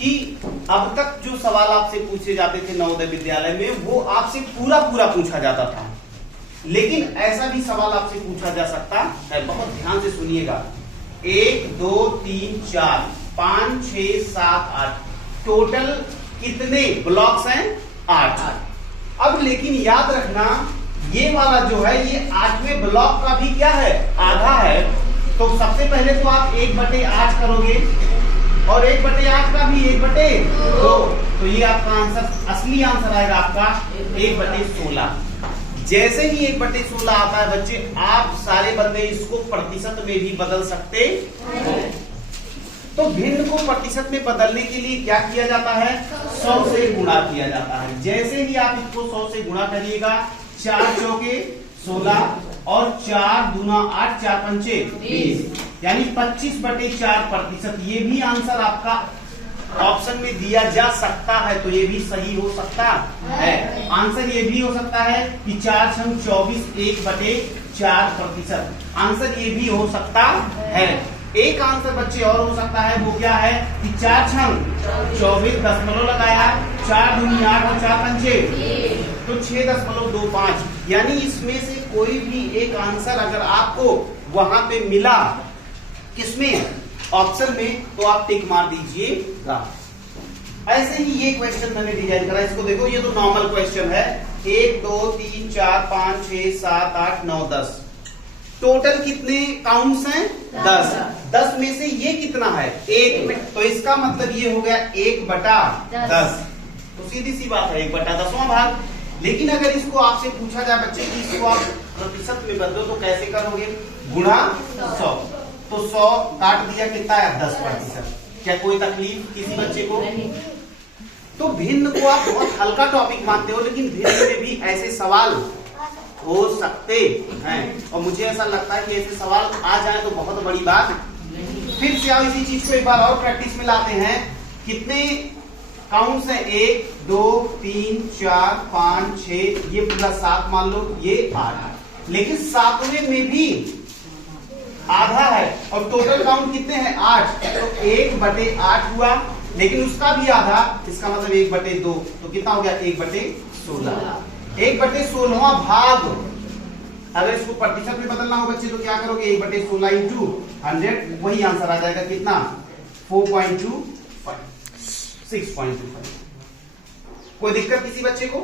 कि अब तक जो सवाल आपसे पूछे जाते थे नवोदय विद्यालय में वो आपसे पूरा पूरा पूछा जाता था, लेकिन ऐसा भी सवाल आपसे पूछा जा सकता है। बहुत ध्यान से सुनिएगा। 1 2 3 4 5 6 7 8 टोटल कितने ब्लॉक्स हैं? 8। अब लेकिन याद रखना ये वाला जो है ये 8वें ब्लॉक का भी क्या है? आधा है। तो सबसे पहले तो आप 1/8 करोगे और 1/8 का भी 1/2, तो ये आपका आंसर, असली आंसर आएगा आपका 1/16। जैसे ही 1/16 आता है बच्चे, आप सारे बंदे इसको प्रतिशत में भी बदल सकते हो। तो भिन्न को प्रतिशत में बदलने के लिए क्या किया जाता है? 100 से गुणा किया जाता है। जैसे ही आप इसको 100 से गुणा करिएगा, 4 चौके 16 और 4 दूना 8, 4 पंचे 20, यानी 25/4 प्रतिशत। ये भी आंसर आपका ऑप्शन में दिया जा सकता है, तो ये भी सही हो सकता है। आंसर ये भी हो सकता है कि 4 छंग 24, 1/4 प्रतिशत। आंसर ये भी हो सकता है। एक आंसर बच्चे और हो सकता है, वो क्या है कि 4 छंग 24 दशमलव लगाया, 4 दूनी 8 और 4 पंचे तो 6.25, यानी इसमें से कोई भी एक आंसर अगर आपको वहां पे मिला, किसमें? ऑप्शन में, तो आप टिक मार दीजिएगा। ऐसे ही ये क्वेश्चन मैंने डिजाइन करा, इसको देखो, ये तो नॉर्मल क्वेश्चन है। 1 2 3 4 5 6 7 8 9 10 टोटल कितने काउंट्स हैं? 10। 10 में से ये कितना है? 1 में, तो इसका मतलब ये हो गया 1/10। तो सीधी सी बात है 1/10वां भाग। लेकिन अगर इसको आपसे पूछा जाए बच्चे कि इसको आप प्रतिशत में बदलो तो कैसे करोगे? गुणा 100। तो 100 काट दिया, कितना है? 10%। क्या कोई तकलीफ किसी बच्चे को? तो भिन्न को आप बहुत हल्का टॉपिक मानते हो, लेकिन भिन्न में भी ऐसे सवाल हो सकते हैं, और मुझे ऐसा लगता है कि ऐसे सवाल आ जाए तो बहुत बड़ी बात। फिर से आओ इसी चीज को एक बार और प्रैक्टिस में लाते हैं। कितने काउंट्स हैं? 1 2 3 4 5 6, ये पूरा 7 मान लो, ये 8, लेकिन 7वें में भी आधा है और टोटल काउंट कितने हैं? 8, तो 1/8 हुआ, लेकिन उसका भी आधा, इसका मतलब 1/2, तो कितना हो गया? 1/16। 1/16वां भाग। अगर इसको प्रतिशत में बदलना हो बच्चे तो क्या करोगे? 1/16 इंटू 100, वही आंसर आ जाएगा। कितना? 4.25, 6.25। कोई दिक्कत किसी बच्चे को?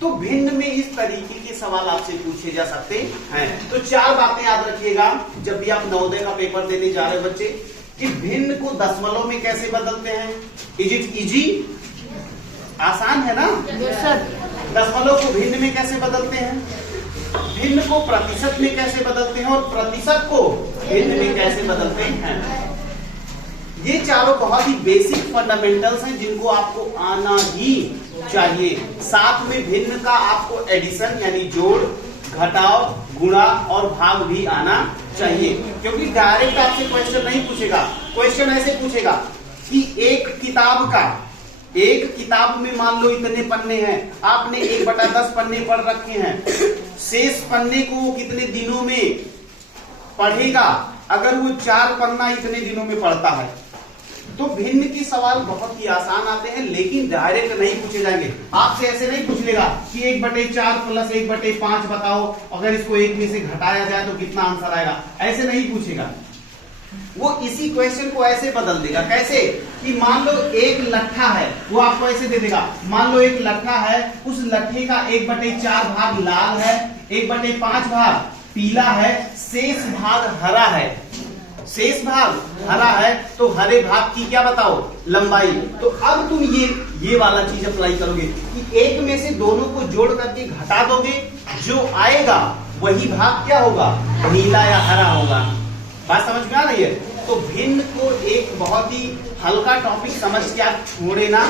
तो भिन्न में इस तरीके के सवाल आपसे पूछे जा सकते हैं। तो 4 बातें याद रखिएगा जब भी आप नवोदय का पेपर देने जा रहे हो बच्चे, कि भिन्न को दशमलव में कैसे बदलते हैं। Is it easy? आसान है ना? दशमलव को भिन्न में कैसे बदलते हैं, भिन्न को प्रतिशत में कैसे बदलते हैं, और प्रतिशत को भिन्न में कैसे बदलते हैं। ये चारों बहुत ही बेसिक फंडामेंटल्स हैं जिनको आपको आना ही चाहिए। साथ में भिन्न का आपको एडिशन यानी जोड़, घटाव, गुणा और भाग भी आना चाहिए, क्योंकि डायरेक्ट आपसे क्वेश्चन नहीं पूछेगा। क्वेश्चन ऐसे पूछेगा कि एक किताब में मान लो इतने पन्ने हैं, आपने 1/10 पन्ने पढ़ रखे हैं, शेष पन्ने को कितने दिनों में पढ़ेगा? अगर वो 4 पन्ना इतने दिनों में पढ़ता है। तो भिन्न के सवाल बहुत ही आसान आते हैं, लेकिन डायरेक्ट नहीं पूछे जाएंगे। आपसे ऐसे नहीं पूछ लेगा कि 1/4 प्लस 1/5 बताओ, अगर इसको 1 में से घटाया जाए तो कितना आंसर आएगा, ऐसे नहीं पूछेगा। वो इसी क्वेश्चन को ऐसे बदल देगा। कैसे? कि मान लो एक लट्ठा है, वो आपको ऐसे दे देगा। मान लो एक लट्ठा है, उस लट्ठे का 1/4 भाग लाल है, 1/5 भाग पीला है, शेष भाग हरा है। शेष भाग हरा है, तो हरे भाग की क्या बताओ? लंबाई। तो अब तुम ये वाला चीज अप्लाई करोगे कि एक में से दोनों को जोड़ करके घटा दोगे, जो आएगा वही भाग क्या होगा? नीला या हरा होगा। बात समझ में आ रही है? तो भिन्न को एक बहुत ही हल्का टॉपिक समझ के आप छोड़े ना।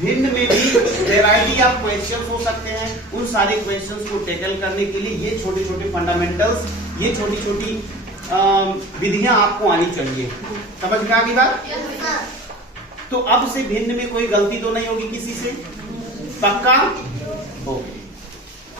भिन्न में भी वैरायटी ऑफ क्वेश्चंस हो सकते हैं। उन सारे क्वेश्चंस को टैकल करने के लिए ये छोटे छोटे फंडामेंटल्स, ये छोटी छोटी विधियां आपको आनी चाहिए। समझ में आ गई बात? तो अब से भिन्न में कोई गलती तो नहीं होगी किसी से? पक्का? ओके।